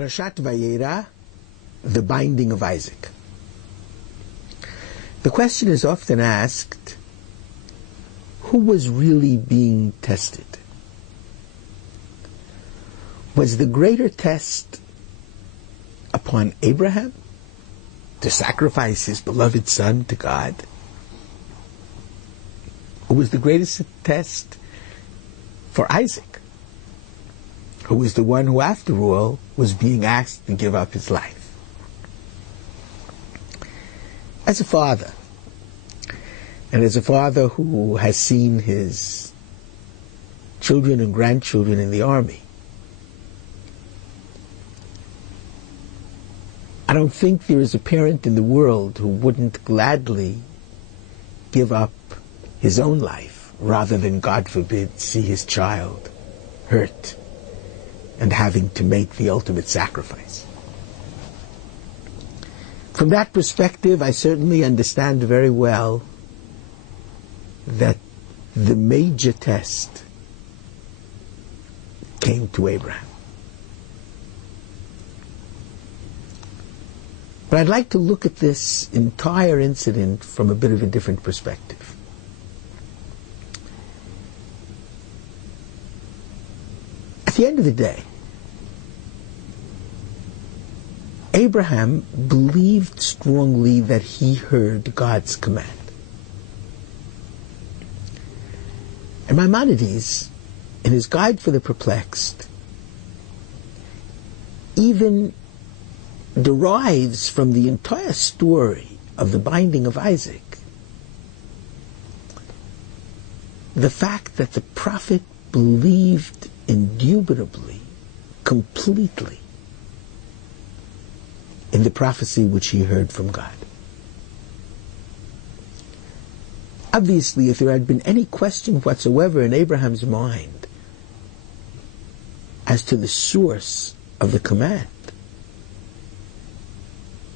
Parashat Vayera, the binding of Isaac. The question is often asked, who was really being tested? Was the greater test upon Abraham to sacrifice his beloved son to God? Or was the greatest test for Isaac, who was the one who, after all, was being asked to give up his life? As a father, and as a father who has seen his children and grandchildren in the army, I don't think there is a parent in the world who wouldn't gladly give up his own life rather than, God forbid, see his child hurt and having to make the ultimate sacrifice. From that perspective, I certainly understand very well that the major test came to Abraham. But I'd like to look at this entire incident from a bit of a different perspective. At the end of the day, Abraham believed strongly that he heard God's command. And Maimonides, in his Guide for the Perplexed, even derives from the entire story of the binding of Isaac the fact that the prophet believed indubitably, completely, in the prophecy which he heard from God. Obviously, if there had been any question whatsoever in Abraham's mind as to the source of the command,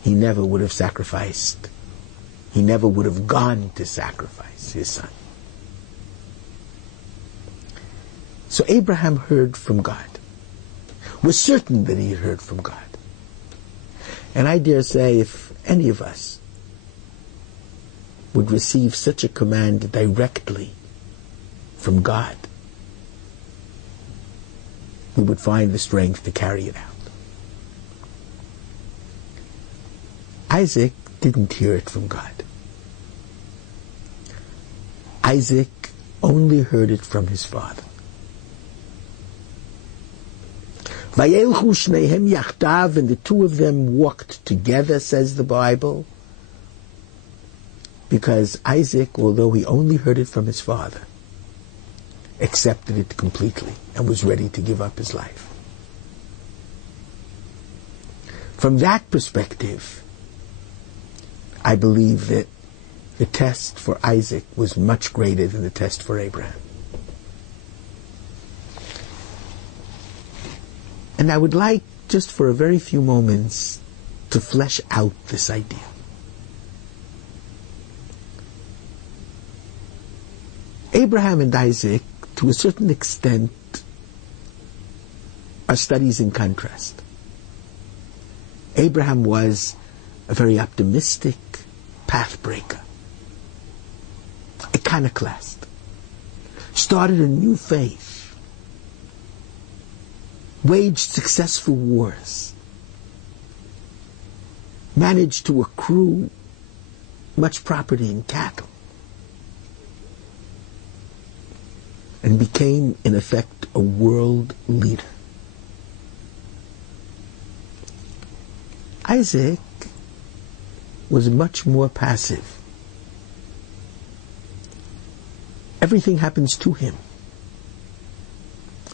he never would have sacrificed. He never would have gone to sacrifice his son. So Abraham heard from God, was certain that he had heard from God. And I dare say if any of us would receive such a command directly from God, we would find the strength to carry it out. Isaac didn't hear it from God. Isaac only heard it from his father. Vayelchu shnehem yachdav, and the two of them walked together, says the Bible, because Isaac, although he only heard it from his father, accepted it completely and was ready to give up his life. From that perspective, I believe that the test for Isaac was much greater than the test for Abraham. And I would like, just for a very few moments, to flesh out this idea. Abraham and Isaac, to a certain extent, are studies in contrast. Abraham was a very optimistic pathbreaker, iconoclast, started a new faith, waged successful wars, managed to accrue much property and cattle, and became, in effect, a world leader. Isaac was much more passive. Everything happens to him.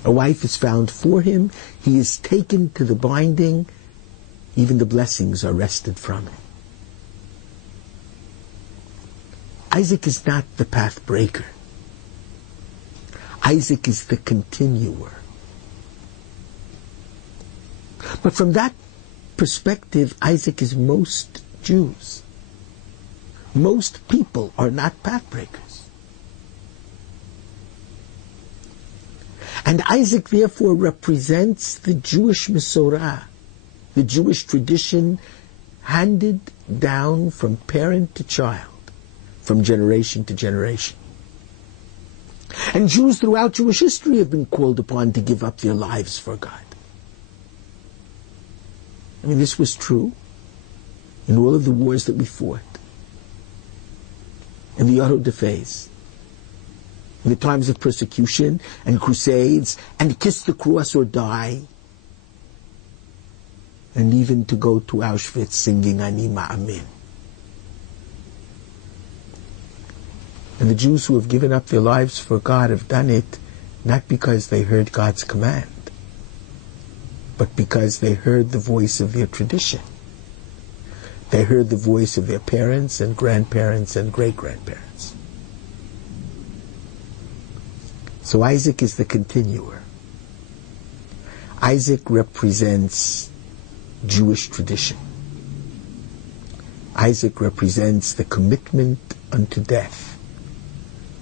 A wife is found for him. He is taken to the binding. Even the blessings are wrested from him. Isaac is not the path breaker. Isaac is the continuer. But from that perspective, Isaac is most Jews. Most people are not pathbreakers. And Isaac therefore represents the Jewish Masorah, the Jewish tradition handed down from parent to child, from generation to generation. And Jews throughout Jewish history have been called upon to give up their lives for God. I mean, this was true in all of the wars that we fought, in the auto da fés, in the times of persecution and crusades, and kiss the cross or die, and even to go to Auschwitz singing Ani Ma'amin. And the Jews who have given up their lives for God have done it not because they heard God's command, but because they heard the voice of their tradition. They heard the voice of their parents and grandparents and great-grandparents. So Isaac is the continuer. Isaac represents Jewish tradition. Isaac represents the commitment unto death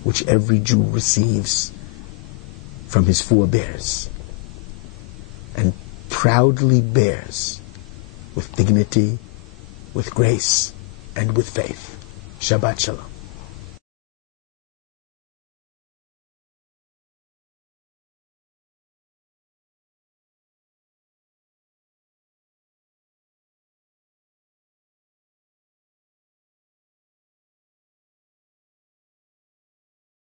which every Jew receives from his forebears and proudly bears with dignity, with grace, and with faith. Shabbat Shalom.